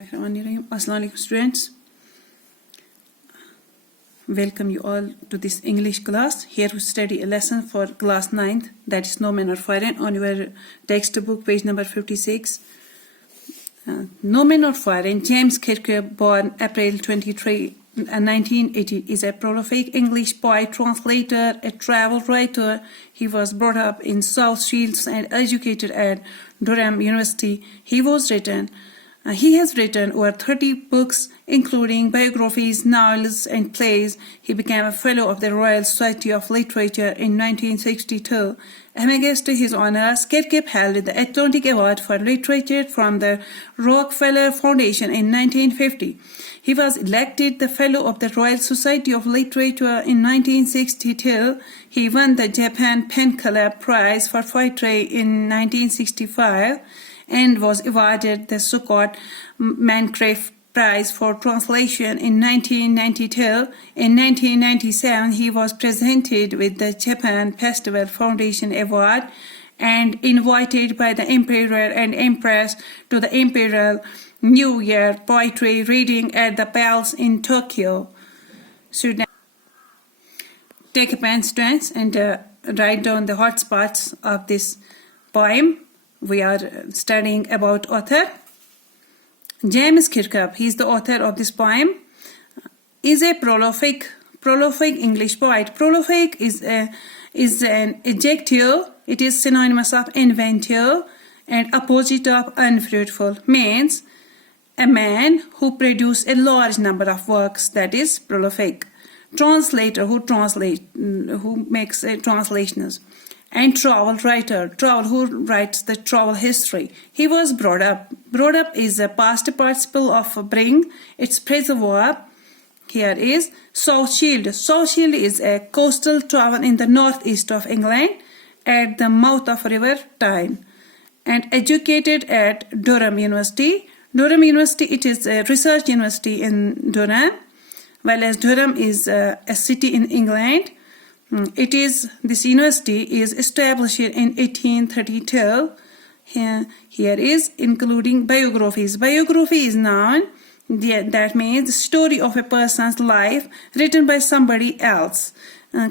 Assalamualaikum students. Welcome you all to this English class. Here we study a lesson for class 9th, that is No Man or Foreign, on your textbook page number 56. No Man or Foreign, James Kirke, born April 23, 1980, is a prolific English poet, translator, a travel writer. He was brought up in South Shields and educated at Durham University. He has written over 30 books, including biographies, novels, and plays. He became a Fellow of the Royal Society of Literature in 1962. Amongst his honors, Kirke held the Atlantic Award for Literature from the Rockefeller Foundation in 1950. He was elected the Fellow of the Royal Society of Literature in 1962. He won the Japan Pen Club Prize for Poetry in 1965. And was awarded the Sukot Mancraft Prize for Translation in 1992. In 1997, he was presented with the Japan Festival Foundation Award and invited by the Emperor and Empress to the Imperial New Year poetry reading at the palace in Tokyo. So now, take a pen, students, and write down the hot spots of this poem. We are studying about author. James Kirke, he is the author of this poem, is a prolific English poet. Prolific is an adjective. It is synonymous of inventive and opposite of unfruitful. Means a man who produces a large number of works, that is prolific. Translator, who makes translations. And travel writer, who writes the travel history. He was brought up. Brought up is a past participle of bring. Its present verb here is South Shield. South Shield is a coastal town in the northeast of England at the mouth of River Tyne. And educated at Durham University. Durham University, it is a research university in Durham, while as Durham is a city in England. This university is established in 1832. Here is including biographies. Biography is noun. That means the story of a person's life written by somebody else.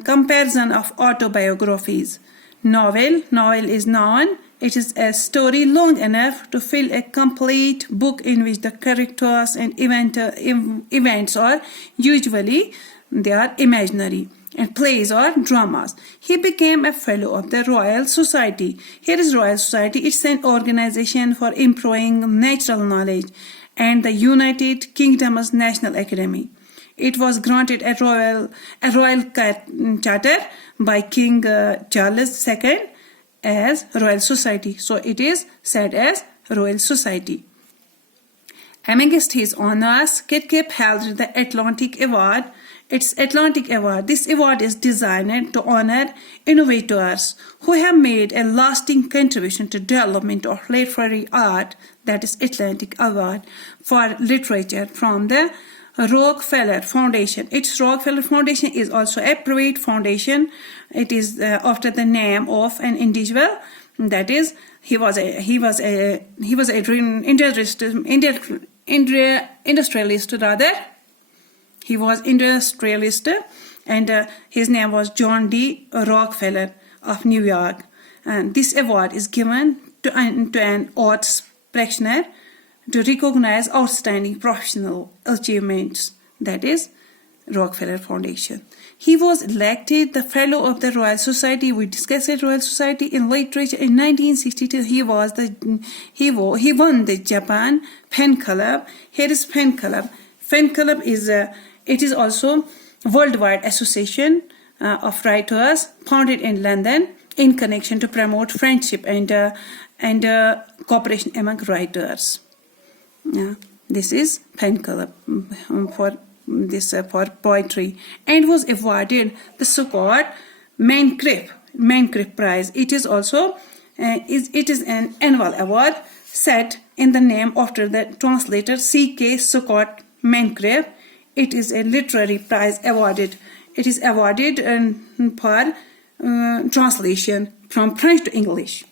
Comparison of autobiographies. Novel is noun. It is a story long enough to fill a complete book in which the characters and events are usually they are imaginary. And plays or dramas. He became a Fellow of the Royal Society. Here is Royal Society. It's an organization for improving natural knowledge and the United Kingdom's National Academy. It was granted a royal charter by King Charles II as Royal Society. So it is said as Royal Society. Amongst his honors, Kirke held the Atlantic Award. It's Atlantic Award. This award is designed to honor innovators who have made a lasting contribution to development of literary art. That is Atlantic Award for literature from the Rockefeller Foundation. Its Rockefeller Foundation is also a private foundation. It is after the name of an individual. That is, he was a industrialist rather. He was industrialist, and his name was John D. Rockefeller of New York. And this award is given to an arts practitioner to recognize outstanding professional achievements. That is Rockefeller Foundation. He was elected the Fellow of the Royal Society. We discussed it, Royal Society in Literature in 1962. He won the Japan Pen Club. Here is Pen Club. Pen Club is it is also worldwide association of writers founded in London in connection to promote friendship and cooperation among writers. This is Pen Club for poetry, and was awarded the Sukot Mancraft Prize. It is also it is an annual award set in the name after the translator C.K. Sukot Mancraft. It is a literary prize awarded. It is awarded for translation from French to English.